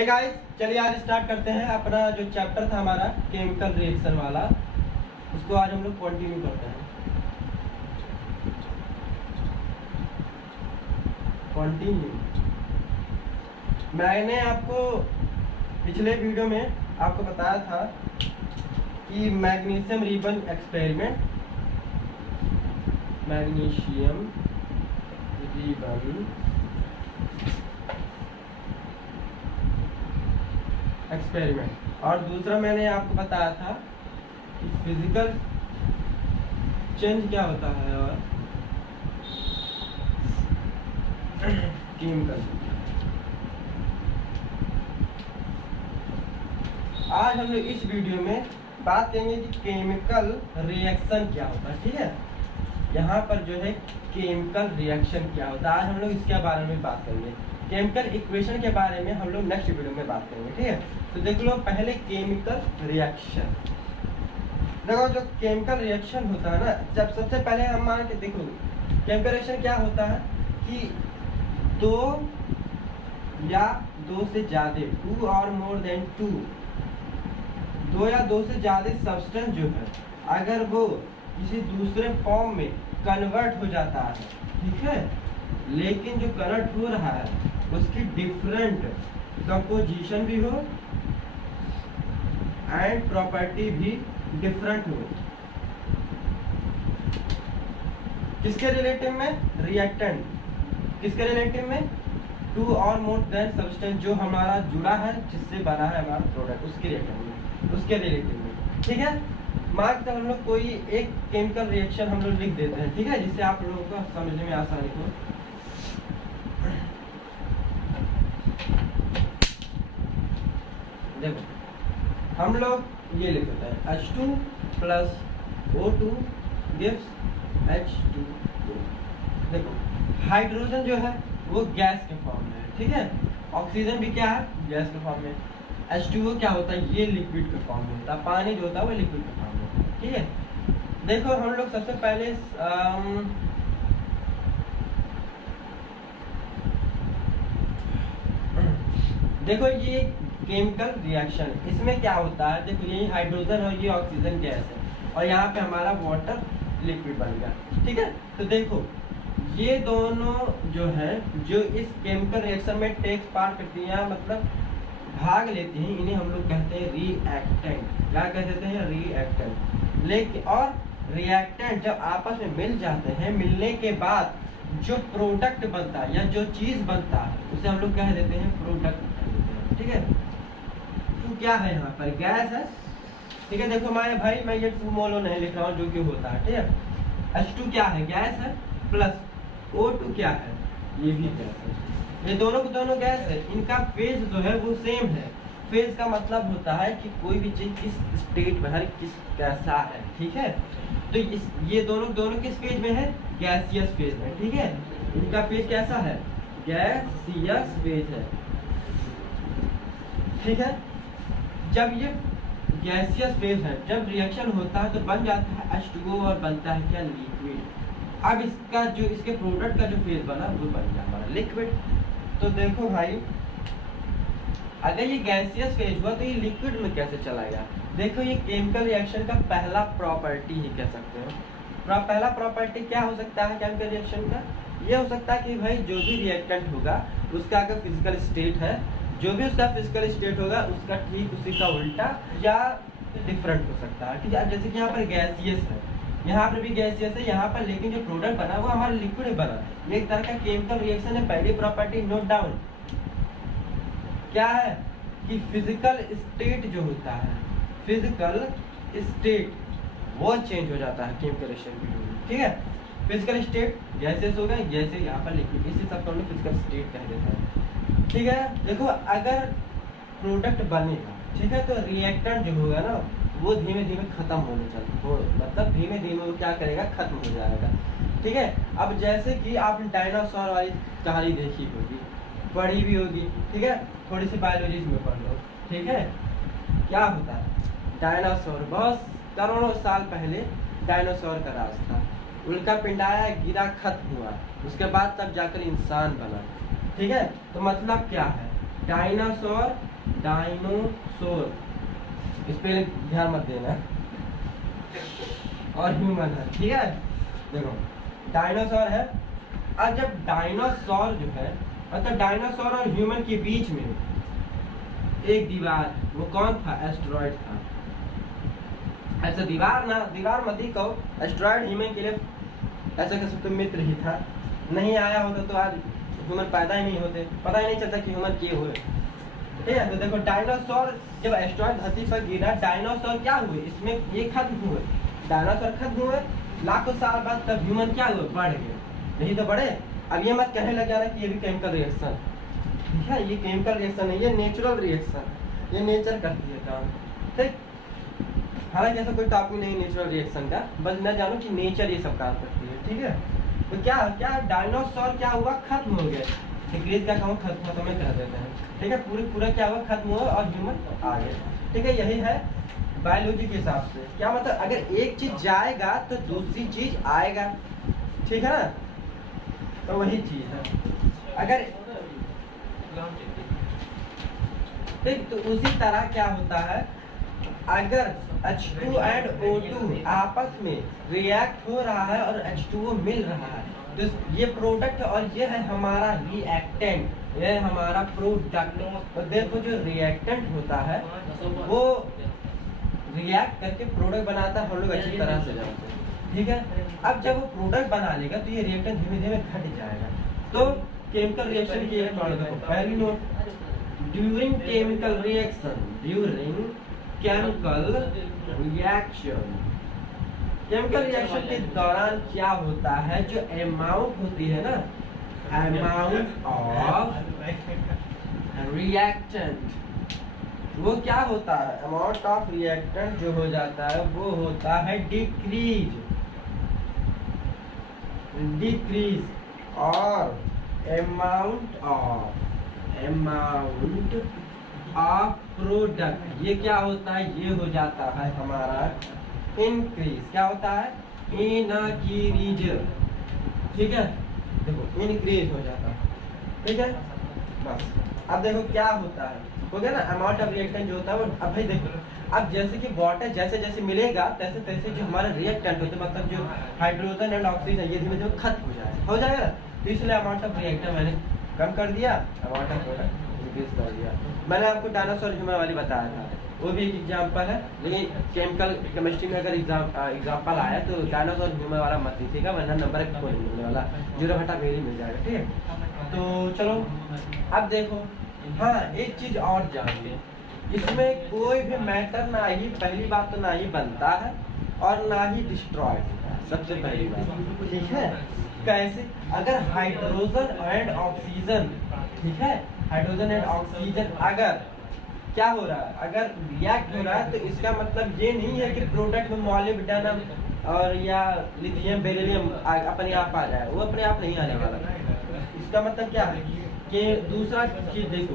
Hey guys, चलिए आज start करते हैं अपना जो चैप्टर था हमारा केमिकल रिएक्शन वाला, उसको आज हम लोग कंटिन्यू करते हैं। कंटिन्यू मैंने आपको पिछले वीडियो में आपको बताया था कि magnesium ribbon experiment, magnesium ribbon experiment, और दूसरा मैंने आपको बताया था कि फिजिकल चेंज क्या होता है और केमिकल। आज हम लोग इस वीडियो में बात करेंगे कि केमिकल रिएक्शन क्या होता है। ठीक है, यहाँ पर जो है केमिकल रिएक्शन क्या होता है, आज हम लोग इसके बारे में बात करेंगे। केमिकल इक्वेशन के बारे में हम लोग नेक्स्ट वीडियो में बात करेंगे। ठीक है, तो देख लो पहले केमिकल रिएक्शन। देखो जो केमिकल रिएक्शन होता है ना, जब सबसे पहले हम मान के देखो केमिकल रिएक्शन क्या होता है कि दो या दो से ज्यादा, टू और मोर देन टू, दो या दो से ज्यादा सब्सटेंस जो है अगर वो किसी दूसरे फॉर्म में कन्वर्ट हो जाता है, ठीक है, लेकिन जो कन्वर्ट हो रहा है उसकी डिफरेंट कंपोजिशन भी हो एंड प्रॉपर्टी भी डिफरेंट हो, किसके रिलेटिव में? रिएक्टेंट। किसके रिलेटिव में? टू और मोर देन सब्सटेंस जो हमारा जुड़ा है, जिससे बना है हमारा प्रोडक्ट, उसके रिलेटिव में, उसके रिलेटिव में। ठीक है, मार्क तक हम लोग कोई एक केमिकल रिएक्शन हम लोग लिख देते हैं, ठीक है, जिससे आप लोगों को समझने में आसानी हो। देखो हम लोग ये लिख देते हैं H2 plus O2 gives H2O। देखो हाइड्रोजन जो है वो गैस के फॉर्म में है, ठीक है, ऑक्सीजन भी क्या है? गैस के फॉर्म में। H2O क्या होता है? ये लिक्विड के फॉर्म में होता है, पानी जो होता है वो लिक्विड के फॉर्म में होता है। ठीक है, देखो हम लोग सबसे पहले देखो ये केमिकल रिएक्शन, इसमें क्या होता है? देखो ये हाइड्रोजन और ये ऑक्सीजन गैस है और यहाँ पे हमारा वाटर लिक्विड बन गया। ठीक है, तो देखो ये दोनों जो है जो इस केमिकल रिएक्शन में टेक पार्ट करती हैं, मतलब भाग लेती हैं, इन्हें हम लोग कहते हैं रिएक्टेंट। क्या कह देते हैं? रिएक्टेंट। लेकिन और रिएक्टेंट जब आपस में मिल जाते हैं, मिलने के बाद जो प्रोडक्ट बनता है या जो चीज बनता है उसे हम लोग कह देते हैं प्रोडक्ट। ठीक है, टू क्या है? यहाँ पर गैस है। ठीक है, देखो माया भाई मैं ये टू मोलो नहीं लिख रहा हूँ जो कि होता है। ठीक है, H2 क्या है? गैस है, प्लस O2 क्या है? ये भी गैस है। ये दोनों के दोनों गैस है, इनका फेज जो है वो सेम है। फेज का मतलब होता है कि कोई भी चीज किस स्टेट में है, किस कैसा है। ठीक है, तो ये दोनों किस फेज में है? गैसियस फेज में। ठीक है, इनका फेज कैसा है? गैसियस फेज है। ठीक है, जब ये गैसियस फेज है, जब रिएक्शन होता है तो बन जाता है H2O और बनता है क्या? लिक्विड। अब इसका जो इसके प्रोडक्ट का जो फेज बना वो बन गया हमारा लिक्विड। तो देखो भाई अगर ये गैसियस फेज हुआ तो ये लिक्विड में कैसे चला गया? देखो ये केमिकल रिएक्शन का पहला प्रॉपर्टी ही कह सकते हो। पहला प्रॉपर्टी क्या हो सकता है केमिकल रिएक्शन का? ये हो सकता है कि भाई जो भी रिएक्टेंट होगा उसका अगर फिजिकल स्टेट है, जो भी उसका फिजिकल स्टेट होगा उसका ठीक उसी का उल्टा या डिफरेंट हो सकता है। ठीक है, जैसे कि यहाँ पर गैसियस है, यहाँ पर भी गैसियस है यहाँ पर, लेकिन जो प्रोडक्ट बना वो हमारा लिक्विड बना। ये एक तरह का केमिकल रिएक्शन है। पहली प्रॉपर्टी नोट डाउन क्या है कि फिजिकल स्टेट जो होता है, फिजिकल स्टेट वो चेंज हो जाता है केमिकल रिएक्शन में। ठीक है, फिजिकल स्टेट गैसेस हो गए, जैसे यहाँ पर लिक्विड, इसी सब को हम लोग फिजिकल स्टेट कह देते हैं। ठीक है, देखो अगर प्रोडक्ट बनेगा, ठीक है, तो रिएक्टेंट जो होगा ना वो धीमे धीमे खत्म होने चलता, मतलब धीमे धीमे वो क्या करेगा? खत्म हो जाएगा। ठीक है, अब जैसे कि आपने डायनासोर वाली कहानी देखी होगी, पढ़ी भी होगी। ठीक है, थोड़ी सी बायोलॉजी में पढ़ लो। ठीक है, क्या होता है? डायनासोर बहुत करोड़ों साल पहले डायनासोर का राज था, उनका पिंड आया, गिरा, खत्म हुआ, उसके बाद तब जाकर इंसान बना। ठीक है, तो मतलब क्या है डायनासोर, डायनोसोर इस पे ध्यान मत देना, और ह्यूमन है, ठीक है। देखो डायनासोर है, और जब डायनासोर जो है मतलब डायनासोर और ह्यूमन के बीच में एक दीवार, वो कौन था? एस्टेरॉयड था। ऐसा दीवार ना, दीवार मत ही कहो, एस्टेरॉयड ह्यूमन के लिए ऐसा कह सकते मित्र ही था। नहीं आया होता तो आज ह्यूमन पैदा ही नहीं होते, पता ही नहीं चलता कि ह्यूमन क्या हुए, ठीक है। तो देखो डायनासोर जब एस्टेरॉयड धरती पर गिरा, डायनासोर क्या हुए? इसमें ये खत्म हुए, डायनासोर खत्म हुए, लाखों साल बाद तब ह्यूमन क्या हुए? बढ़ गए, नहीं तो बढ़े। अब ये मत कहने लग जाना कि ये भी केमिकल रिएक्शन, ठीक है। ये केमिकल रिएक्शन नहीं, ये नेचुरल रिएक्शन, ये नेचर करती है काम, ठीक। हालांकि ऐसा कोई टॉपिक नहीं नेचुरल रिएक्शन का, बस न जानो कि नेचर ये सब काम करती है, ठीक है। तो क्या क्या डायनासोर क्या हुआ? खत्म हो गया, डिक्रीज का काम खत्म में कर देते हैं, ठीक है। पूरा क्या हुआ? खत्म हुआ और ह्यूमन आ गए, ठीक है। यही है बायोलॉजी के हिसाब से। क्या मतलब? अगर एक चीज जाएगा तो दूसरी चीज आएगा, ठीक है ना। तो वही चीज है। अगर ठीक, तो उसी तरह क्या होता है, अगर H2 एंड O2 आपस में रिएक्ट हो रहा है और H2O मिल रहा है, तो ये प्रोडक्ट और ये है हमारा रिएक्टेंट, ये हमारा प्रोडक्ट। तो देखो जो रिएक्टेंट होता है वो रिएक्ट करके प्रोडक्ट बनाता है, हम लोग अच्छी तरह से जानते हैं, ठीक है। अब जब वो प्रोडक्ट बना लेगा तो ये रिएक्टेंट धीमे धीमे घट जाएगा। तो केमिकल रिएक्शन की एक बात देखो, पहली note, during chemical reaction, during chemical reaction, chemical reaction के दौरान क्या होता है, जो अमाउंट होती है ना, अमाउंट ऑफ रिएक्टेंट, वो क्या होता है? अमाउंट ऑफ रिएक्टेंट जो हो जाता है वो होता है डिक्रीज, और अमाउंट ऑफ प्रोडक्ट, ये क्या होता है? ये हो जाता है हमारा इंक्रीज। क्या होता है? इनक्रीज, ठीक है। देखो इंक्रीज हो जाता है, ठीक है। बस अब देखो क्या होता है, हो गया ना। अमाउंट ऑफ रिएक्टेंट जो होता है वो, अब भाई देखो, अब जैसे कि वाटर जैसे जैसे मिलेगा तैसे तैसे जो हमारा रिएक्टेंट होता है, मतलब जो हाइड्रोजन एंड ऑक्सीजन, ये धीमे धीमे खत्म हो जाएगा ना। तो इसलिए अमाउंट ऑफ रिएक्टेंट मैंने कम कर दिया, अमाउंट ऑफ प्रोडक्ट इंक्रीज कर दिया। मैंने आपको डायनासोर ह्यूमन वाली बताया था, वो भी एक एग्जाम्पल है, लेकिन केमिकल केमिस्ट्री में अगर एग्जाम्पल आया तो डायनासोर ह्यूमन वाला मत दीजिएगा, वरना नंबर कोई नहीं मिलने वाला, 0/2 मिल जाएगा, ठीक है। तो चलो अब देखो, हाँ एक चीज और जानिए, इसमें कोई भी मैटर ना ही, पहली बात तो ना ही बनता है और ना ही डिस्ट्रॉय होता है, सबसे पहली बात, ठीक है। कैसे? अगर हाइड्रोजन एंड ऑक्सीजन, ठीक है, हाइड्रोजन एंड ऑक्सीजन अगर क्या हो रहा है, अगर रिएक्ट हो रहा है, तो इसका मतलब ये नहीं है कि प्रोडक्ट में मॉलिब्डेनम और या लिथियम बेरिलियम अपने आप आ जाए, वो अपने आप नहीं आने वाला। इसका मतलब क्या है कि दूसरा चीज देखो,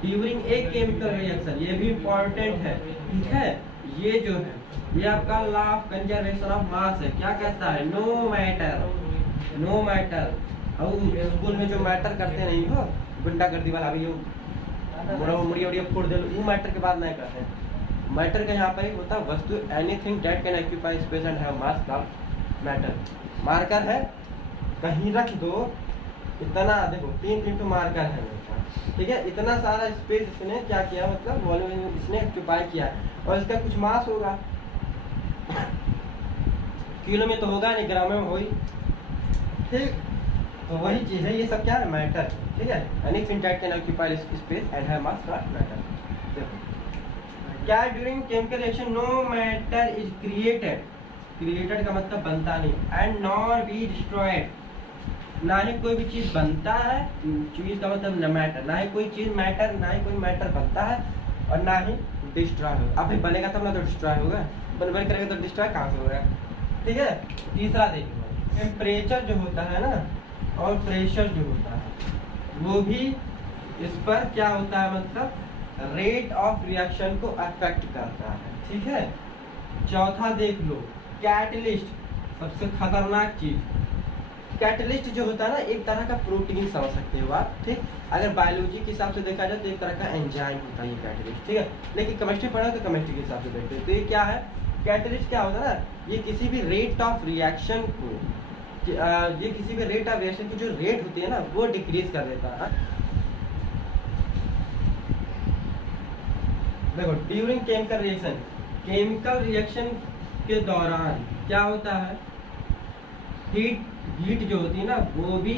ड्यूरिंग ए केमिकल रिएक्शन, ये भी इम्पोर्टेंट है, ठीक है। ये जो है ये आपका law of conservation of mass है, क्या कहता है? No matter. और स्कूल में जो मैटर करते नहीं हो, गुंडागर्दी वाला, अभी मुड़िया फोड़ दे, वो मैटर के बाद नहीं करते हैं। मैटर का यहाँ पर ही होता है वस्तु, anything that can occupy space and have mass का मैटर। मार्कर है, कहीं रख दो, इतना देखो 3 तो मार्कर है, ठीक है। इतना सारा स्पेस इसने क्या किया, मतलब वॉल्यूम इसने ऑक्यूपाई किया, और इसका कुछ मास होगा, किलो में तो होगा नहीं, ग्राम में होगी, ठीक। तो वही चीज है, ये सब क्या है? मैटर, ठीक है। Anything that can occupy space and have mass का मैटर। देखो क्या, during chemical reaction no matter is created का मतलब बनता नहीं, एंड नॉर बी डिस्ट्रॉयड, ना ही कोई भी चीज बनता है, चीज का मतलब न मैटर, ना ही कोई चीज मैटर, ना ही कोई मैटर बनता है, और ना ही डिस्ट्रॉय होगा। अब बनेगा तब ना तो डिस्ट्रॉय होगा, बन करेगा तो डिस्ट्रॉय कहाँ से होगा, ठीक है। तीसरा देखो, टेम्परेचर जो होता है ना, और प्रेशर जो होता है, वो भी इस पर क्या होता है, मतलब रेट ऑफ रिएक्शन को अफेक्ट करता है, ठीक है। चौथा देख लो, कैटलिस्ट, सबसे खतरनाक चीज, कैटलिस्ट जो होता है ना, एक तरह का प्रोटीन समझ सकते हो आप, ठीक। अगर बायोलॉजी के हिसाब से देखा जाए तो एक तरह का एंजाइम होता है ये कैटलिस्ट, ठीक है। लेकिन केमिस्ट्री पढ़ा तो केमिस्ट्री के हिसाब से देखते हैं। तो ये क्या है, कैटलिस्ट क्या होता है ना, ये किसी भी रेट ऑफ रिएक्शन को, ये किसी भी रेट ऑफ रिएक्शन की जो रेट होती है ना, वो डिक्रीज कर देता है। देखो ड्यूरिंग केमिकल रिएक्शन के दौरान क्या होता है, हीट जो होती है ना, वो भी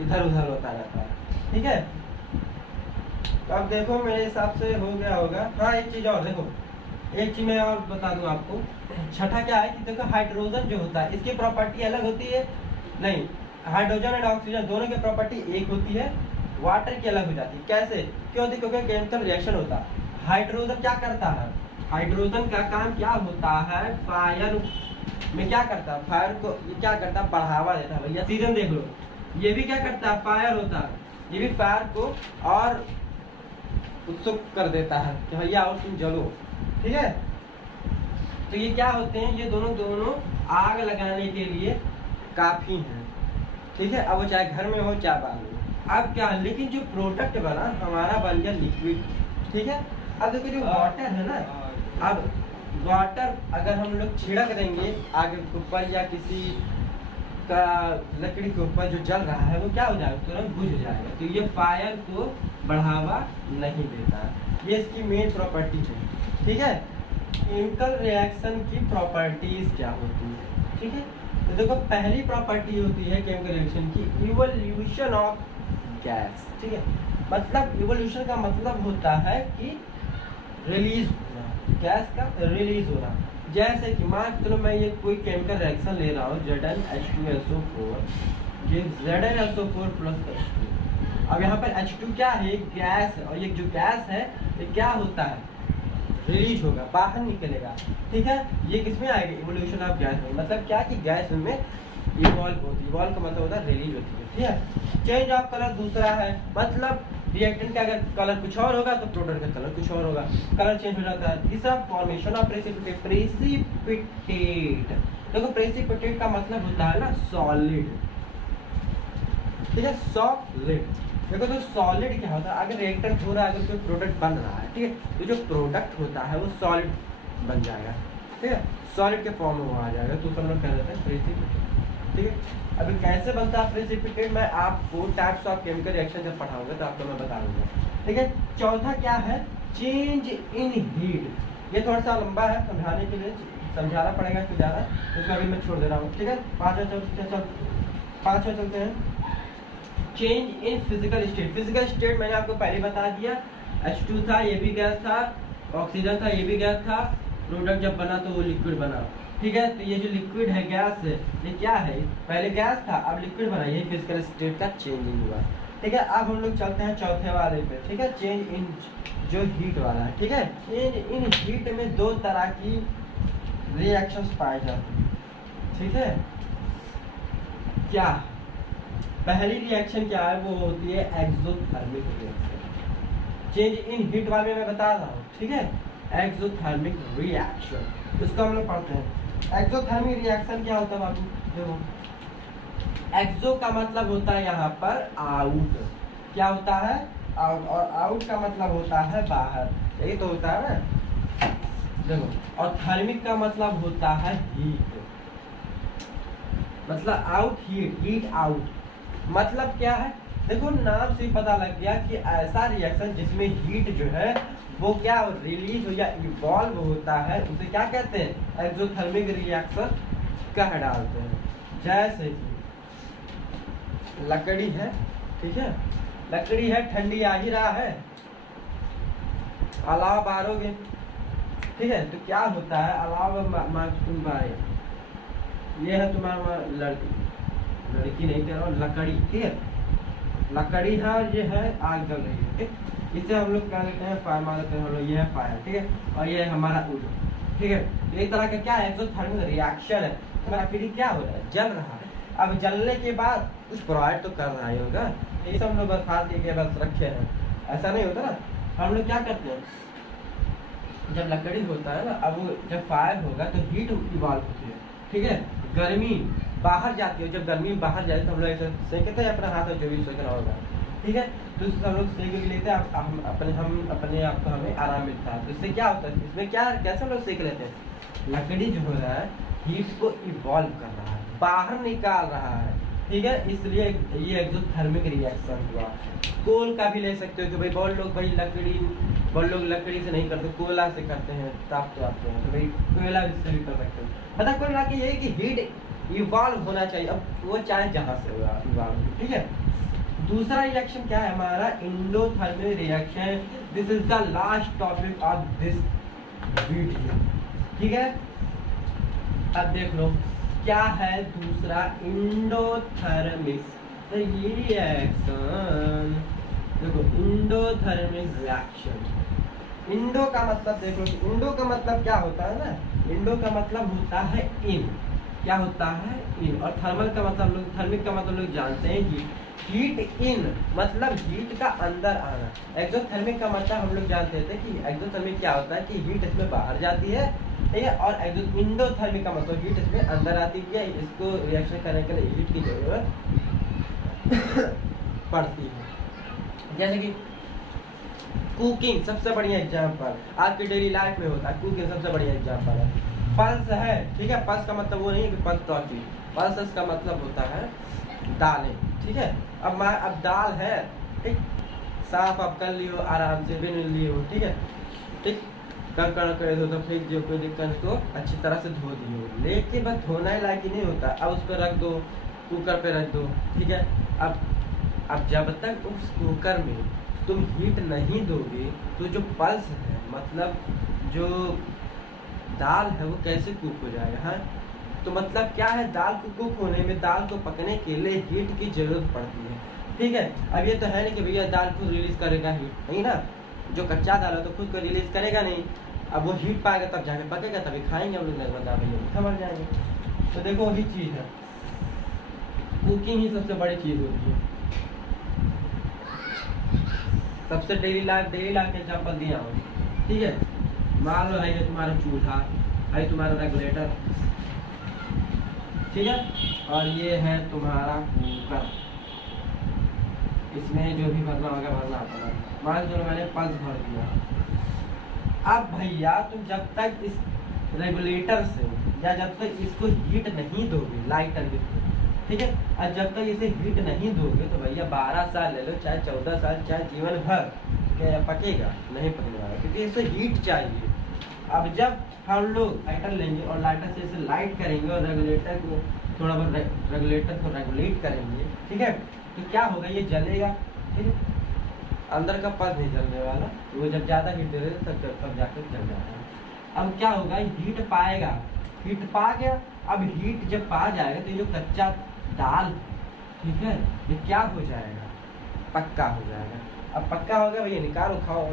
इधर उधर होता रहता है, ठीक है। तो अब देखो मेरे हिसाब से हो गया होगा। हाँ एक चीज और देखो, एक चीज मैं और बता दूं आपको, छठा क्या है कि देखो हाइड्रोजन जो होता है इसकी प्रॉपर्टी अलग होती है, नहीं हाइड्रोजन एंड ऑक्सीजन दोनों की प्रॉपर्टी एक होती है, वाटर की अलग हो जाती है। कैसे, क्यों होती है, क्योंकि केमिकल रिएक्शन होता है। हाइड्रोजन क्या करता है, हाइड्रोजन का काम क्या होता है, फायर में क्या करता है, फायर को ये क्या करता है, बढ़ावा देता है। भैया सीजन देख लो, ये भी क्या करता है, फायर होता है, ये भी फायर को और उत्सुक कर देता है कि भैया और तुम जलो, ठीक है। तो ये क्या होते हैं, ये दोनों आग लगाने के लिए काफी हैं, ठीक है। अब वो चाहे घर में हो चाहे बाहर में। अब क्या, लेकिन जो प्रोडक्ट बना हमारा बन गया लिक्विड, ठीक है। अब देखो जो वाटर है ना, अब वाटर अगर हम लोग छिड़क देंगे आग के ऊपर या किसी का लकड़ी के ऊपर जो जल रहा है, वो क्या हो जाएगा, तुरंत बुझ जाएगा। तो ये फायर को बढ़ावा नहीं देता, ये इसकी मेन प्रॉपर्टी है, ठीक है। केमिकल रिएक्शन की प्रॉपर्टीज क्या होती है, ठीक है। तो देखो पहली प्रॉपर्टी होती है केमिकल रिएक्शन की, इवोल्यूशन ऑफ गैस, ठीक है। मतलब इवोल्यूशन का मतलब होता है कि रिलीज होना, गैस का रिलीज होना। जैसे कि मान के चलो मैं ये कोई केमिकल रिएक्शन ले रहा हूँ, ZnH2SO4, ये ZnSO4 प्लस H2। अब यहाँ पर H2 क्या है, एक गैस है, और ये जो गैस है ये क्या होता है, रिलीज होगा, बाहर निकलेगा, ठीक है। ये किसमें आएगा, इवोल्यूशन ऑफ गैस में। मतलब क्या कि गैस में इवॉल्व होती है, इवॉल्व का मतलब होता है रिलीज होती है, ठीक है। चेंज ऑफ कलर दूसरा है, मतलब रिएक्टेंट का अगर कलर कुछ और होगा तो प्रोडक्ट का कलर कुछ और होगा, कलर चेंज हो जाता है। तीसरा फॉर्मेशन ऑफ प्रेसिपिटेट। देखो प्रेसिपिटेट का मतलब होता है ना सॉलिड, ठीक है, सॉलिड। देखो तो सॉलिड क्या होता है, अगर रिएक्टेंट हो रहा है, अगर कोई प्रोडक्ट बन रहा है, ठीक है, तो जो प्रोडक्ट होता है वो सॉलिड बन जाएगा, ठीक है, सॉलिड के फॉर्म में वो आ जाएगा, तो सब लोग कह देते हैं प्रेसिपिटेट, ठीक है। अभी कैसे बनता है प्रेसिपिटेट, मैं आपको टाइप्स ऑफ केमिकल रिएक्शन जब पढ़ाऊंगा तो आपको मैं बता दूंगा, ठीक है। चौथा क्या है, चेंज इन हीट। ये थोड़ा सा लंबा है, समझाने के लिए समझाना पड़ेगा क्यों ज़्यादा, उसको अभी मैं छोड़ दे रहा हूँ, ठीक है। पाँचवा चलते हैं, change in physical state. Physical state मैंने आपको पहले बता दिया, H2 था, ये भी गैस था, ऑक्सीजन था, ये भी गैस था, प्रोडक्ट जब बना तो वो लिक्विड बना, ठीक है। तो ये जो लिक्विड है, गैस है, ये क्या है, पहले गैस था अब लिक्विड बना, यही फिजिकल स्टेट का चेंजिंग हुआ, ठीक है। अब हम लोग चलते हैं चौथे वाले पे, ठीक है, चेंज इन जो हीट वाला है, ठीक है। चेंज इन हीट में दो तरह की रिएक्शंस पाए जाते हैं, ठीक है। क्या पहली रिएक्शन क्या है, वो होती है exothermic reaction. Change in heat वाले में बता रहा हूँ, ठीक है, एक्सोथर्मिक रिएक्शन, इसको हम लोग पढ़ते हैं। एक्सोथर्मिक रिएक्शन क्या होता है बाबू, देखो एक्सो का मतलब होता है यहाँ पर आउट, क्या होता है आउट, और आउट का मतलब होता है बाहर, यही तो होता है ना, देखो। और थर्मिक का मतलब होता है हीट, मतलब आउट हीट, हीट आउट, मतलब क्या है, देखो नाम से पता लग गया कि ऐसा रिएक्शन जिसमें हीट जो है वो क्या रिलीज हो या इवॉल्व होता है, उसे क्या कहते हैं, एक्सोथर्मिक रिएक्शन कह डालते हैं। जैसे कि लकड़ी है, ठीक है, लकड़ी है, ठंडी आ ही रहा है, अलावा बारोगे, ठीक है, तो क्या होता है, अलावा तुम बारे, ये है तुम्हारा लड़की नहीं कह रहा हूँ, लकड़ी, ठीक है, लकड़ी है और ये है आग जल रही है, ठीक। इसे हम लोग क्या लेते हैं, फायर मान लेते हैं हम लोग, ये है फायर, ठीक है, और ये है हमारा वुड, ठीक है। एक तरह का क्या है, एक्सोथर्मिक रिएक्शन है, तो लकड़ी क्या हो रहा है, जल रहा है। अब जलने के बाद कुछ प्रोवाइड तो कर रहा ही होगा, ये सब हम लोग बस फाड़ के बस रखे हैं, ऐसा नहीं होता ना। हम लोग क्या करते हैं, जब लकड़ी होता है ना, अब जब फायर होगा तो हीट इवॉल्व होती है, ठीक है, गर्मी बाहर जाती है, जब गर्मी में बाहर जाती है तो हम लोग ऐसे सेकते हैं अपना हाथ, और जो भी सेकना होगा, ठीक है। तो इससे हम लोग सेक लेते हैं, हम अपने आप को हमें आराम मिलता है। तो इससे क्या होता है, इसमें क्या कैसे हम लोग सेक लेते हैं, लकड़ी जो हो रहा है हीट को इवॉल्व कर रहा है, बाहर निकाल रहा है, ठीक है। इसलिए ये एक्सोथर्मिक रिएक्शन हुआ। कोल का भी ले सकते हो कि भाई बहुत लोग लकड़ी से नहीं करते, कोयला से करते हैं, तापते हैं, तो भाई कोयला से भी कर सकते हो। मतलब कोयला की यही कि हीट इवॉल्व होना चाहिए, अब वो चाहे जहाँ से होगा इवॉल्व, ठीक है। दूसरा रिएक्शन क्या है हमारा, endothermic reaction. This is the last topic of this video, ठीक है। अब देख लो क्या है दूसरा एंडोथर्मिक रिएक्शन। देखो एंडोथर्मिक रिएक्शन, इंडो का मतलब देख लो, इंडो का मतलब क्या होता है ना, इंडो का मतलब होता है इन, क्या होता है इन, और थर्मल का मतलब थर्मिक का मतलब लोग जानते हैं कि हीट इन मतलब हीट का अंदर आना। एक्सोथर्मिक का मतलब हम लोग जानते थे कि एक्सोथर्मिक क्या होता है कि हीट इसमें बाहर जाती है, ठीक है, और इंडोथर्मिक का मतलब हीट इसमें अंदर आती है, इसको रिएक्शन करने के लिए हीट की जरूरत पड़ती है। जैसे कि कुकिंग सबसे बढ़िया एग्जाम्पल आपकी डेली लाइफ में होता है, कुकिंग सबसे बढ़िया एग्जाम्पल है। पल्स है, ठीक है, पल्स का मतलब वो नहीं है कि पल्स टॉफी, पल्स का मतलब होता है दालें, ठीक है। अब दाल है, ठीक, साफ आप कर लियो, आराम से बिन लियो, ठीक है, ठीक, कर दो तो फेंक दियो, कोई दिक्कत, इसको अच्छी तरह से धो दियो, लेकिन बस धोना ही लायक ही नहीं होता। अब उस पर रख दो, कुकर पे रख दो, ठीक है। अब जब तक उस कुकर में तुम हीट नहीं दोगे तो जो पल्स है, मतलब जो दाल है, वो कैसे कुक हो जाएगा, हाँ। तो मतलब क्या है, दाल को कुक होने में, दाल को पकने के लिए हीट की जरूरत पड़ती है, ठीक है। अब ये तो है नहीं कि भैया दाल खुद रिलीज करेगा हीट, नहीं ना, जो कच्चा दाल है तो खुद को रिलीज करेगा नहीं, अब वो हीट पाएगा तब जाके पकेगा, तभी खाएंगे हम लोग, नर्मदा भैया भूखा मर जाएंगे। तो देखो वही चीज़ है, कुकिंग ही सबसे बड़ी चीज़ होती है। सबसे डेली लाइफ के एग्जाम्पल दिया हूँ, ठीक है। मान लो है तुम्हारा चूल्हा, है तुम्हारा रेगुलेटर, ठीक है, और ये है तुम्हारा कुकर, इसमें जो भी भरना होगा भरना अपना। मान लो मैंने पल्स भर दिया, अब भैया तुम जब तक इस रेगुलेटर से या जब तक इसको हीट नहीं दोगे लाइटर के, ठीक है, और जब तक इसे हीट नहीं दोगे तो भैया 12 साल ले लो, चाहे 14 साल, चाहे जीवन भर, क्या पकेगा नहीं पकने वाला, क्योंकि इसे हीट चाहिए। अब जब हम लोग लाइटर लेंगे और लाइटर से इसे लाइट करेंगे और रेगुलेटर को थोड़ा बहुत रेगुलेटर को रेगुलेट करेंगे, ठीक है, तो क्या होगा, ये जलेगा, ठीक है, अंदर का पल्स नहीं जलने वाला, वो जब ज़्यादा हीट दे रहे तब जाकर जल जाता है। अब क्या होगा, हीट पाएगा, हीट पा गया, अब हीट जब पा जाएगा तो ये जो कच्चा दाल, ठीक है, ये क्या हो जाएगा, पक्का हो जाएगा। अब पक्का हो गया भैया, निकालो खाओ,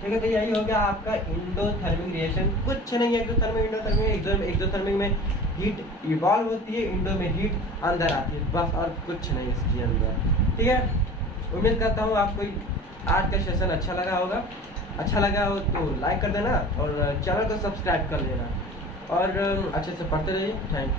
ठीक है। तो यही हो गया आपका एंडोथर्मिक रिएक्शन। कुछ नहीं है एक्सोथर्मिक में हीट इवॉल्व होती है, इंडो में हीट अंदर आती है, बस और कुछ नहीं इसके अंदर, ठीक है। उम्मीद करता हूँ आपको आज का सेशन अच्छा लगा होगा, अच्छा लगा हो तो लाइक कर देना और चैनल को सब्सक्राइब कर लेना और अच्छे से पढ़ते रहिए। Thank you.